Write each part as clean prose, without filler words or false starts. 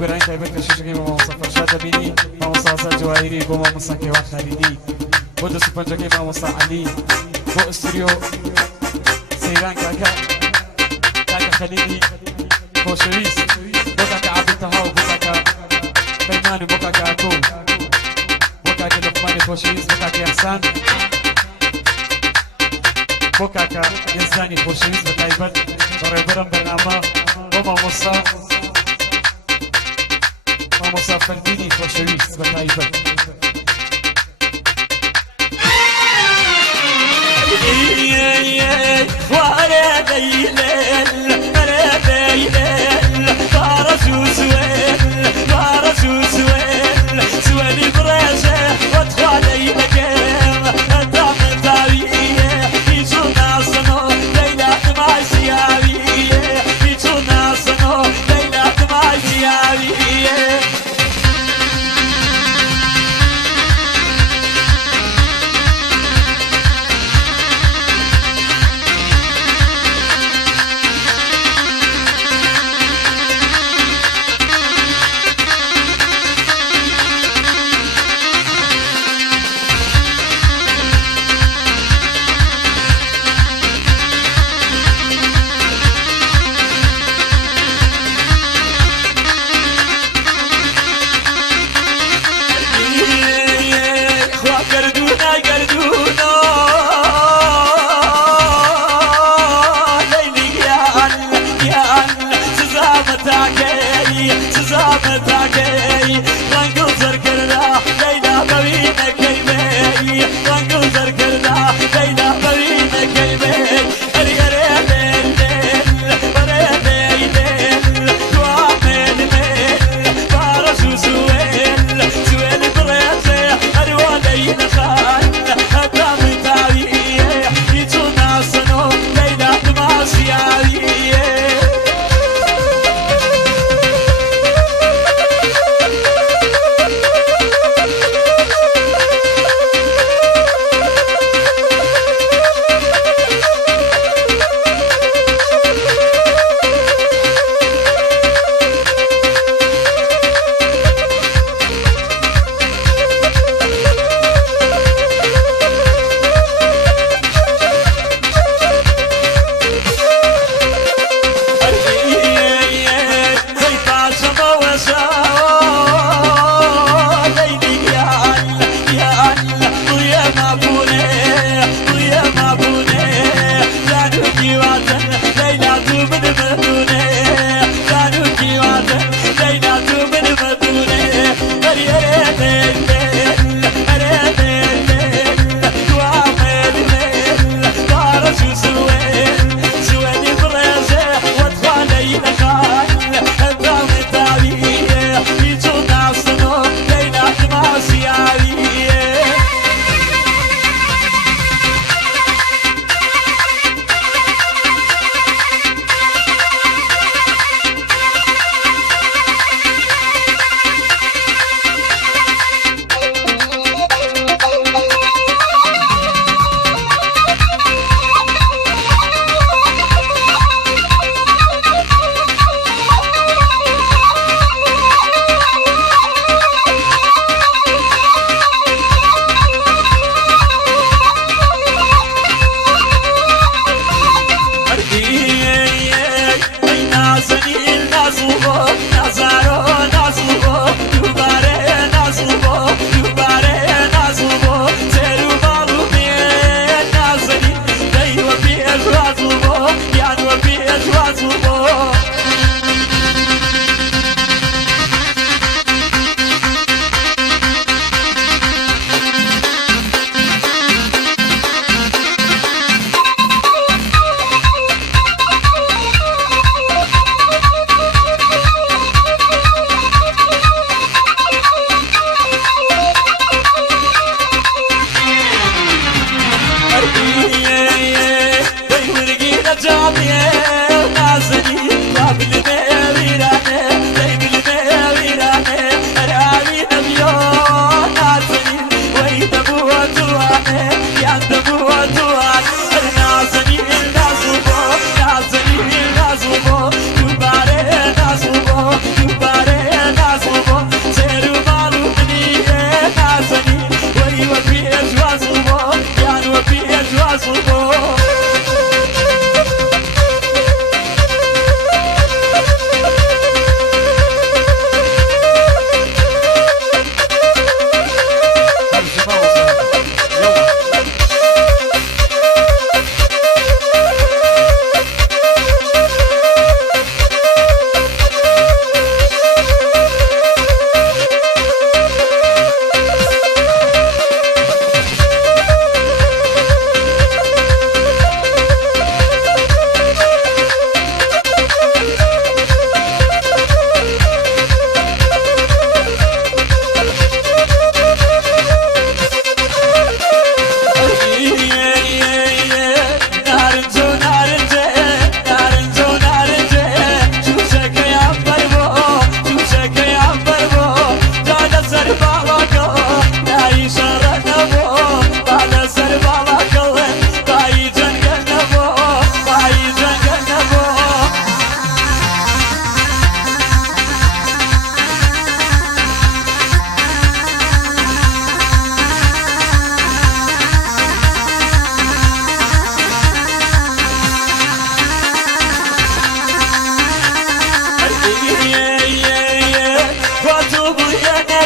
گرانی تایبەت کەشێشەکەی بۆ مامۆستا فەرشاد دەبینی مامۆستا حەسەن جواهیری بۆ مامۆستا کێوان خەلیلی بۆ دەست و پەنجەکەی مامۆستا عەلی بۆ ئستوریۆ سەیران کاکە خەلیلی خۆشەویست بۆ کاکە عابدتەهاو بۆ کاکە پەیمان و بۆ کاکە ئاکۆ بۆ کاکە لوقمانی خۆشەویست بۆ کاکە ئەحسان بۆ کاکە یەزدانی خۆشەویست بە تایبەت بەڕێوەبەرم بەرنامە بۆ مامۆستا فەرمینی خۆشەویست بە تایبەت وأنا ليل أنا ليل فارس وسويل فارس وسويل سويل براسه وادخل ليلك أنت من داوية يجو ناسنو ليلة مع سياوية يجو ناسنو ليلة مع سياوية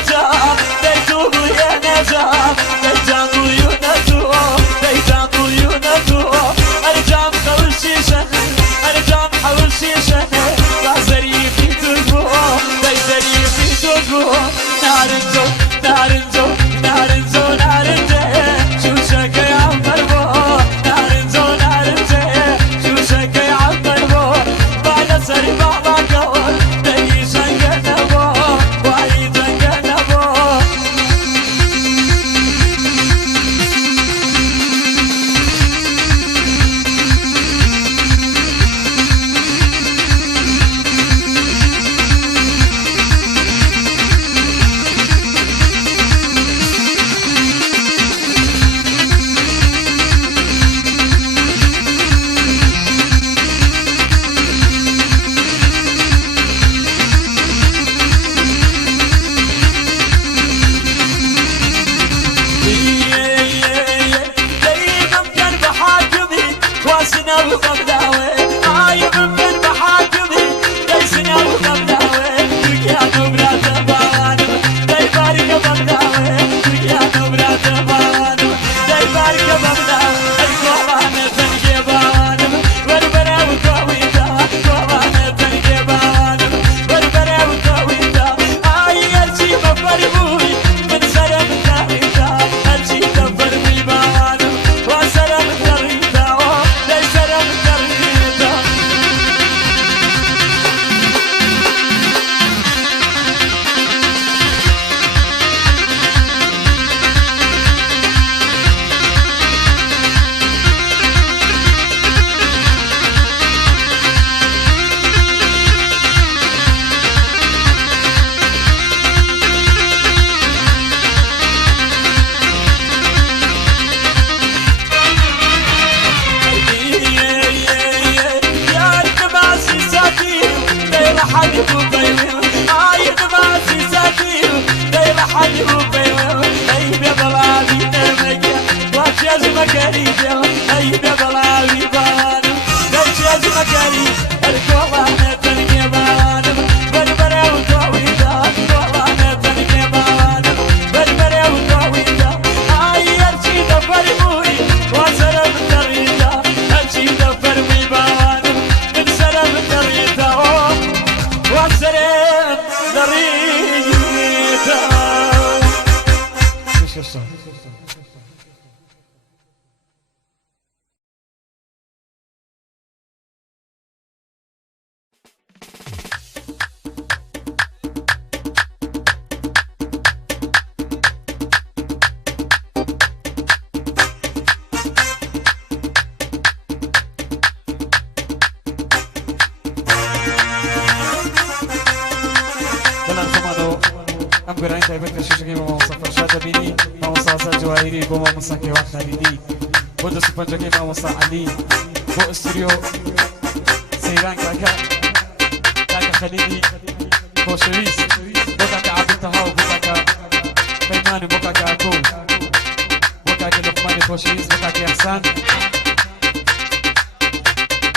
نجار ديتو يا نجار ديتان طيونتو ديتان طيونتو ارجع محول شيشة ارجع محول شيشة بازري في تربو بازري في تربو نارنزو نارنزو نارنزو نارنزو شو شكا يا مربو نارنزو نارنزو شو شكا يا مربو بعد سري بابا كون دي شكا نبو وعيد شكا نبو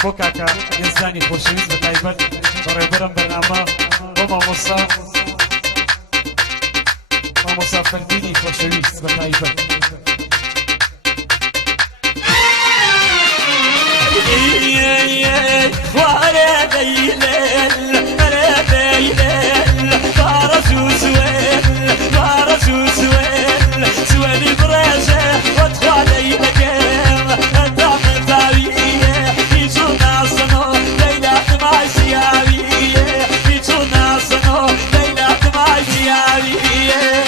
بوكاكا يزاني خوشويز بتايبت بريبرم برنامه وما فرديني خوشويز بتايبت وارا بيلل وارا بيلل فارسو سويل فارسو سويل سويل براسه وادخل يلقم الدم ثاويه يجونا صنو ليلة مع سياويه يجونا صنو ليلة مع سياويه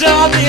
جابي